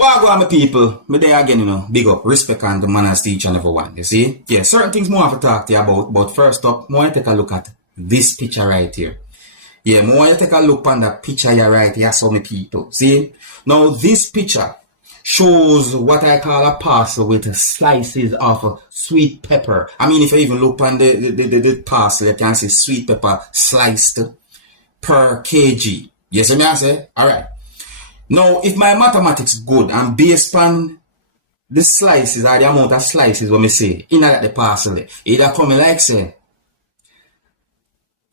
Well, go on, my people. Me there again, you know. Big up, respect and the manners to each and everyone. You see? Yeah, certain things more I have to talk to you about. But first up, I want to take a look at this picture right here. Yeah, I want to take a look on that picture here right here, so my people. See? Now, this picture shows what I call a parcel with slices of sweet pepper. I mean, if you even look on the parcel, you can see sweet pepper sliced per kg. Yes, I say? Alright. Now, if my mathematics good and based on the slices or the amount of slices when me say in the parcel, either come like say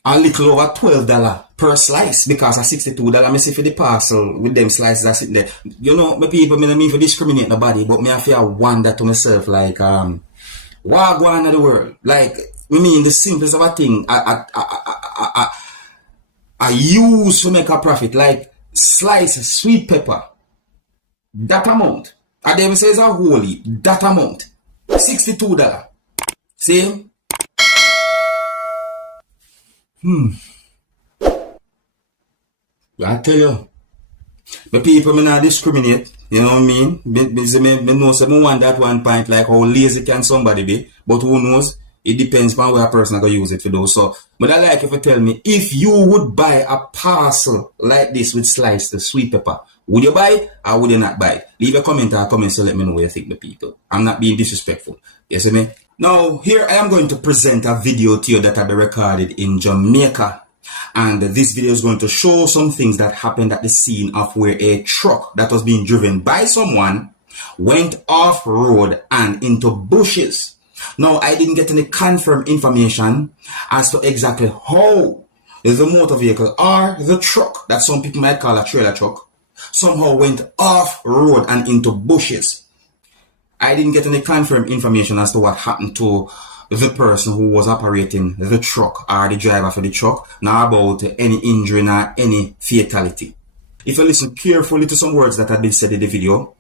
a little over $12 per slice because of $62 me say for the parcel with them slices that sit there. You know, my people, me don't mean to discriminate nobody, but me I feel wonder to myself like what go on in the world? Like, me mean the simplest of a thing I use to make a profit, like slice sweet pepper, that amount, and them says a holy, that amount, $62. See? I tell you, the people may not discriminate, you know what I mean? Me know some want that one point, like how lazy can somebody be, but who knows? It depends on where a person going to use it for those. So, but I like if you tell me, if you would buy a parcel like this with sliced sweet pepper, would you buy it or would you not buy it? Leave a comment or a comment so let me know what you think, the people. I'm not being disrespectful. You see me? Now, here I am going to present a video to you that I recorded in Jamaica. And this video is going to show some things that happened at the scene of where a truck that was being driven by someone went off road and into bushes. Now, I didn't get any confirmed information as to exactly how the motor vehicle or the truck that some people might call a trailer truck somehow went off road and into bushes. I didn't get any confirmed information as to what happened to the person who was operating the truck or the driver for the truck, nor about any injury nor any fatality. If you listen carefully to some words that had been said in the video,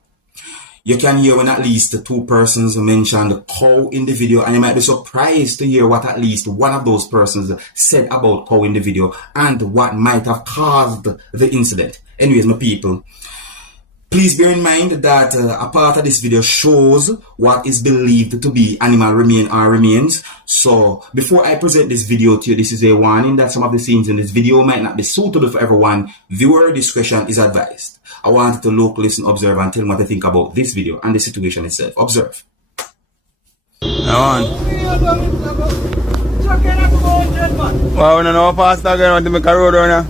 you can hear when at least two persons mentioned cow in the video, and you might be surprised to hear what at least one of those persons said about cow in the video and what might have caused the incident. Anyways, my people, please bear in mind that a part of this video shows what is believed to be animal remains. So before I present this video to you, this is a warning that some of the scenes in this video might not be suitable for everyone. Viewer discretion is advised. I want you to look, listen, observe, and tell me what you think about this video and the situation itself. Observe. Wow, I don't know how fast I'm going to make a road on here.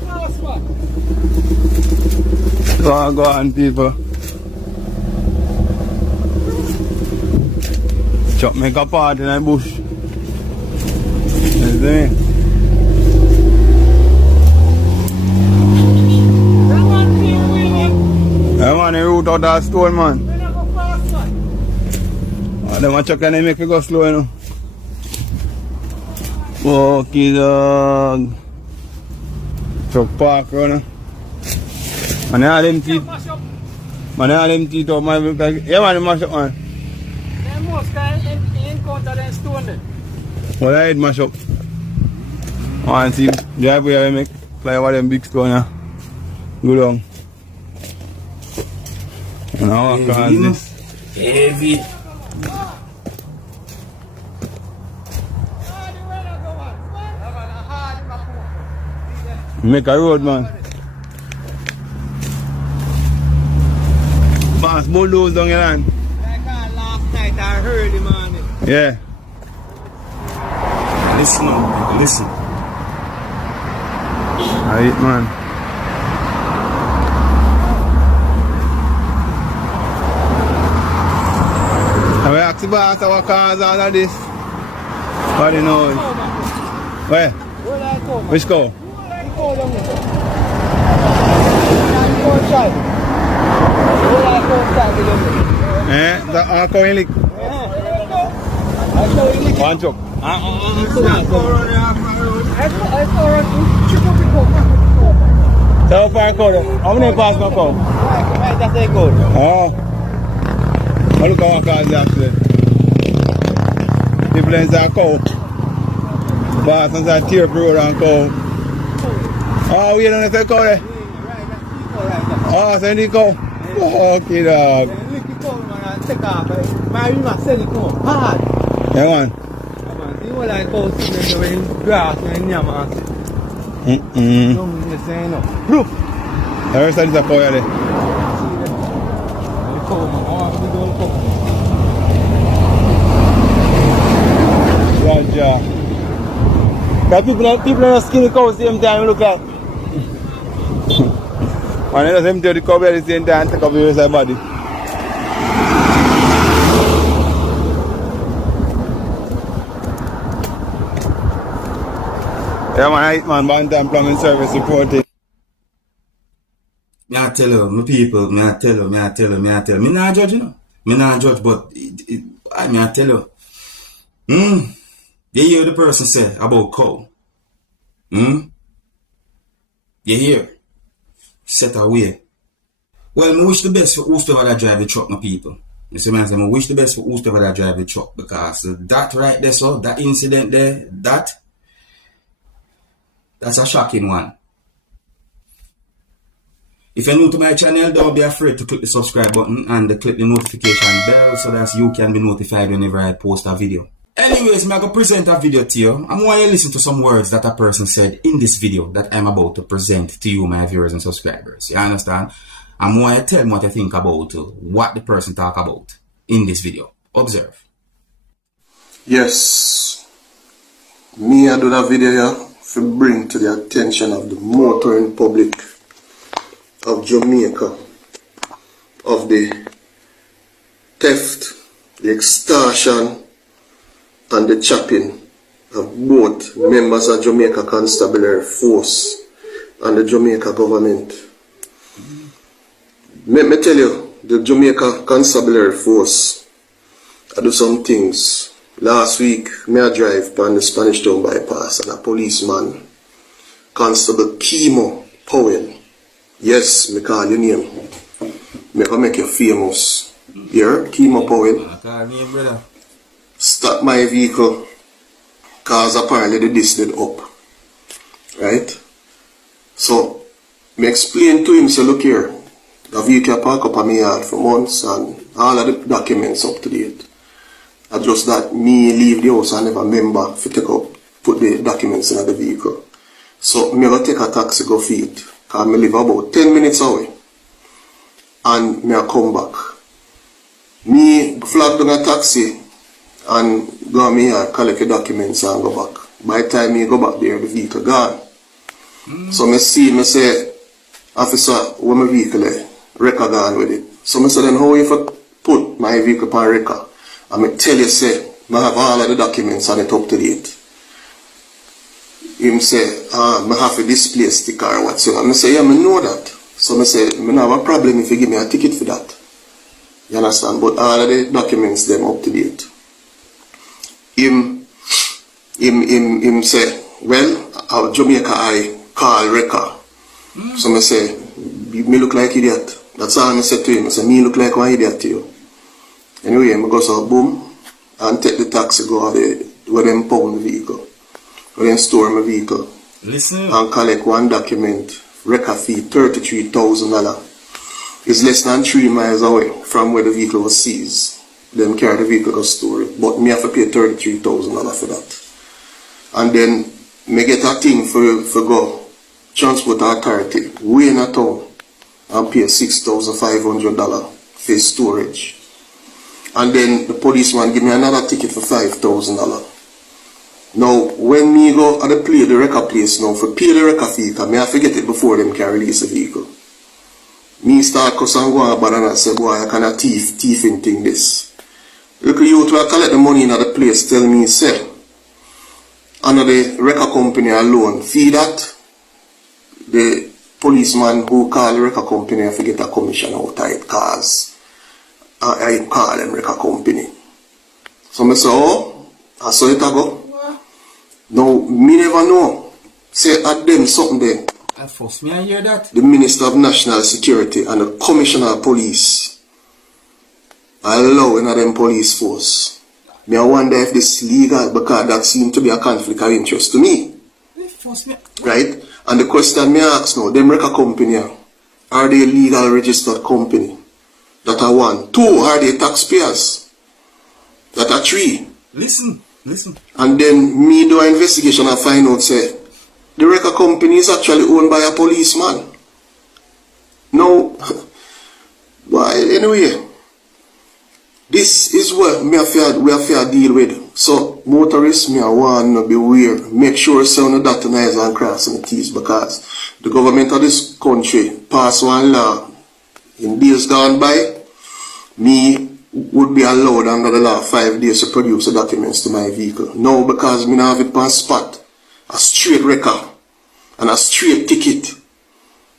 Go on, people. Chuck make a part in the bush. You see? I want to root out that stone, man. Oh, them chuck and they make me go slow, you know. Okay, dog. Truck park, you know. Man, I have them teeth. Man, I have them teeth out, man. Yeah, man, mash up, man. Them most encounter them stone then. Well, I had mash up. Man, see, drive where I make fly over them big stone, yeah. Go down. And how I cause this? Heavy. Make a road, man. Pass bulldoze down your land. Like last night I heard him on it. Yeah. Listen, man. Listen. Alright, man. I will ask the boss what cause all of this. What do you know? Where? Which cow? Eh? That all cow in lick? One truck. So how far cow? How many pass no cow? That's a good. Oh. Oh, look how I cause the accident. The planes are cow. But since I tear up the road and cow. Oh, we don't have to cow there. Oh, so you need cow. Okay, dog. Lick it out, man, and take off. My river send it out hard. Yeah, man. See what I call them when grass and yam and don't you say no. Look. The rest of this are there. Yeah. But people are skinny cows same time look like. And they just empty the cow at the same time and take up the rest of the body. Yeah man, man, Bantam Plumbing Service reporting. Me I tell you, my people, me I tell you. Me not judge, you know. Me not judge, but me I tell you. You hear the person say about cow. You hear? Set away. Well, me wish the best for whoever that drive the truck, my people. You see, man, I wish the best for whoever that drive the truck, because that right there, so that incident there, that's a shocking one. If you're new to my channel, don't be afraid to click the subscribe button and click the notification bell so that you can be notified whenever I post a video. Anyways, I'm going to present a video to you. I'm going to listen to some words that a person said in this video that I'm about to present to you, my viewers and subscribers. You understand? I'm going to tell them what I think about what the person talk about in this video. Observe. Yes, me I do that video here to bring to the attention of the motoring public of Jamaica of the theft, the extortion and the chopping of both members of Jamaica Constabulary Force and the Jamaica government. Let me tell you, the Jamaica Constabulary Force I do some things. Last week, me I drive on the Spanish Town bypass and a policeman, Constable Chemo Powell. Yes, me call your name. Me can make you famous. Here, Chemo Powell. Stop my vehicle, cause apparently the disc did up. Right? So, me explain to him, say, look here, the vehicle park up on my yard for months and all of the documents up to date. I just that me leave the house and never remember to take up, put the documents in the vehicle. So me go take a taxi go feed, cause me live about 10 minutes away. And me I come back. Me flag down a taxi and go me here, collect the documents and go back. By the time me go back there, the vehicle gone. So me see, me say, officer, where my vehicle is? Record gone with it. So me say, then how if I put my vehicle on record? And I tell you, say, I have all of the documents and it up to date. Him say, I have to display sticker or whatsoever. And I say, yeah, I know that. So I say, I don't have a problem if you give me a ticket for that. You understand? But all of the documents, them up to date. Him say, well, our Jamaica I call record. So I say, me look like idiot. That's all I said to him. I say, me look like one idiot to you. Anyway, I go so boom and take the taxi go where them pound the vehicle, where them store my vehicle. Listen. And collect one document, record fee $33,000. It's less than 3 miles away from where the vehicle was seized. Them carry the vehicle to store it, but me have to pay $33,000 for that. And then me get a thing for go transport authority way in a town and pay $6,500 for storage. And then the policeman give me another ticket for $5,000. Now, when me go at the record place now for pay the record fee, because me have to get it before them can release the vehicle. Me start cuss and go on and I say, boy, I can't thiefing thing this. Look at you to collect the money in the place, tell me, say, under the record company alone, fee that, the policeman who call the record company have to get a commission out of it, cause I call them record company. So I say, oh, I saw it go. Now, me never know. Say at them something there. At first, me I hear that. The Minister of National Security and the Commissioner of Police allow in them police force. Me I wonder if this is legal, because that seems to be a conflict of interest to me. Right? And the question me ask now, them record company, are they a legal registered company? That are one. Two, are they taxpayers? That are three. Listen. And then me do an investigation and find out say the record company is actually owned by a policeman. Now, well, anyway, this is what we have to deal with. So, motorists, me I want to beware. Make sure sound the dot and I's and cross and the T's, because the government of this country passed one law in days gone by. Me would be allowed under the law 5 days to produce the documents to my vehicle. Now, because me now have it on spot, a straight record and a straight ticket.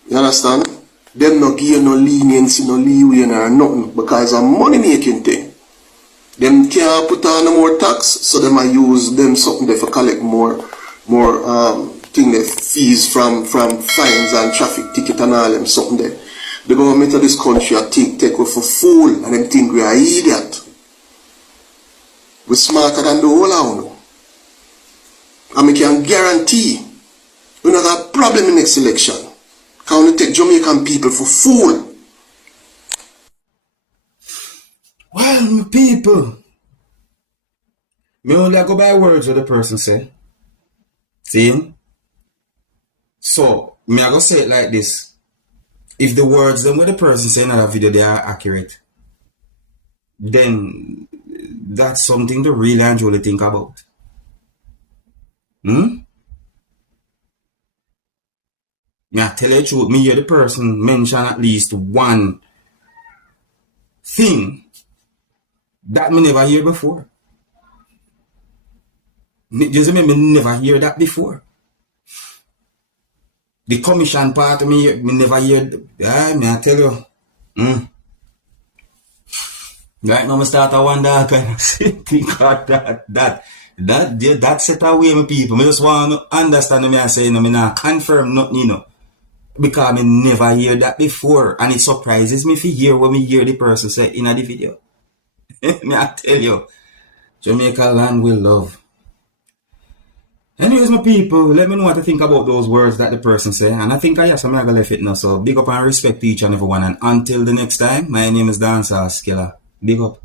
You understand? Them no give you no leniency, no leeway, or nothing, because it's a money making thing. Them can't put on no more tax, so them might use them something there for collect more thing there, fees from fines and traffic ticket and all them something there. The government of this country I think take us for fool, and them think we are idiot. We're smarter than the whole of. And I can guarantee we not have a problem in next election. Can we take Jamaican people for fool? Well, my people, me only go by words what the person say. See? So, me I go say it like this. If the words them what the person say in that video they are accurate, then that's something to really and truly think about. Me I tell you the truth, me hear the person mention at least one thing that me never hear before. Just me never hear that before. The commission part of me never hear. Me I tell you. Right now, I start to wonder kind of think about that set away my people. I just want to understand me I say, me not confirm nothing, because I never hear that before, and it surprises me if you hear what me hear the person say in the video. Me I tell you, Jamaica land will love. Anyways, my people, let me know what you think about those words that the person say, and I think I have some gonna left it now. So big up and respect to each and everyone, and until the next time, my name is Dancehall Skilla. Big up.